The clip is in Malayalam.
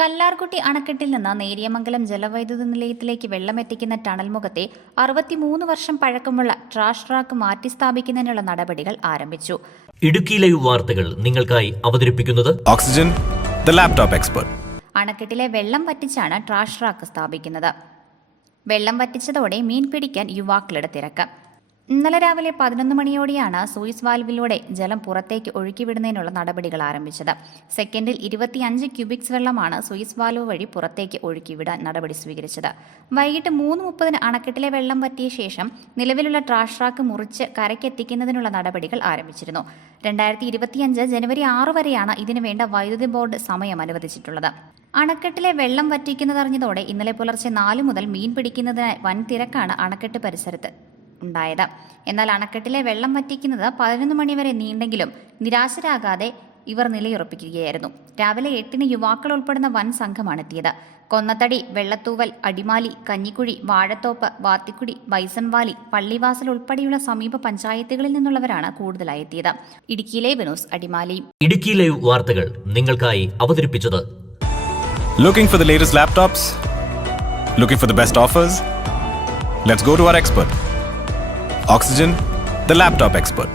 കല്ലാർകുട്ടി അണക്കെട്ടിൽ നിന്ന് നേരിയമംഗലം ജലവൈദ്യുത നിലയത്തിലേക്ക് വെള്ളമെത്തിക്കുന്ന ടണൽ മുഖത്തെ അറുപത്തിമൂന്ന് വർഷം പഴക്കമുള്ള ട്രാഷ് ട്രാക്ക് മാറ്റി സ്ഥാപിക്കുന്നതിനുള്ള നടപടികൾ ആരംഭിച്ചു. ഇടുക്കി ലൈവ് വാർത്തകൾ നിങ്ങൾക്കായി അവതരിപ്പിക്കുന്നത് ഓക്സിജൻ ലാപ്ടോപ്പ് എക്സ്പെർട്ട് expert. അണക്കെട്ടിലെ വെള്ളം വറ്റിച്ചാണ് ട്രാഷ് ട്രാക്ക് സ്ഥാപിക്കുന്നത്. വെള്ളം വറ്റിച്ചതോടെ മീൻ പിടിക്കാൻ യുവാക്കളുടെ തിരക്ക്. ഇന്നലെ രാവിലെ പതിനൊന്ന് മണിയോടെയാണ് സൂയിസ് വാൽവിലൂടെ ജലം പുറത്തേക്ക് ഒഴുക്കിവിടുന്നതിനുള്ള നടപടികൾ ആരംഭിച്ചത്. സെക്കൻഡിൽ ഇരുപത്തിയഞ്ച് ക്യൂബിക്സ് വെള്ളമാണ് സൂയിസ് വാൽവ് വഴി പുറത്തേക്ക് ഒഴുക്കിവിടാൻ നടപടി സ്വീകരിച്ചത്. വൈകിട്ട് മൂന്ന് മുപ്പതിന് അണക്കെട്ടിലെ വെള്ളം വറ്റിയ ശേഷം നിലവിലുള്ള ട്രാഷ് ട്രാക്ക് മുറിച്ച് കരയ്ക്കെത്തിക്കുന്നതിനുള്ള നടപടികൾ ആരംഭിച്ചിരുന്നു. രണ്ടായിരത്തി ഇരുപത്തിയഞ്ച് ജനുവരി ആറ് വരെയാണ് ഇതിനുവേണ്ട വൈദ്യുതി ബോർഡ് സമയം അനുവദിച്ചിട്ടുള്ളത്. അണക്കെട്ടിലെ വെള്ളം വറ്റിക്കുന്നതറിഞ്ഞതോടെ ഇന്നലെ പുലർച്ചെ നാല് മുതൽ മീൻ പിടിക്കുന്നതിനായി വൻ തിരക്കാണ് അണക്കെട്ട് പരിസരത്ത് ഉണ്ടായത് എന്നാൽ അണക്കെട്ടിലെ വെള്ളം വറ്റിക്കുന്നത് പതിനൊന്ന് മണിവരെ നീണ്ടെങ്കിലും നിരാശരാകാതെ ഇവർ നിലയുറപ്പിക്കുകയായിരുന്നു രാവിലെ എട്ടിന് യുവാക്കൾ ഉൾപ്പെടുന്ന വൻ സംഘമാണ് എത്തിയത് കൊന്നത്തടി വെള്ളത്തൂവൽ അടിമാലി കഞ്ഞിക്കുഴി വാഴത്തോപ്പ് വാത്തിക്കുടി ബൈസൺവാലി പള്ളിവാസൽ ഉൾപ്പെടെയുള്ള സമീപ പഞ്ചായത്തുകളിൽ നിന്നുള്ളവരാണ് കൂടുതലായി എത്തിയത് ഇടുക്കിയിലെ വിനോസ് അടിമാലി ഇടുക്കിയിലെ വാർത്തകൾ നിങ്ങൾക്കായി അവതരിപ്പിച്ചത് Looking for the latest laptops? Looking for the best offers? Let's go to our expert. Oxygen, the laptop expert.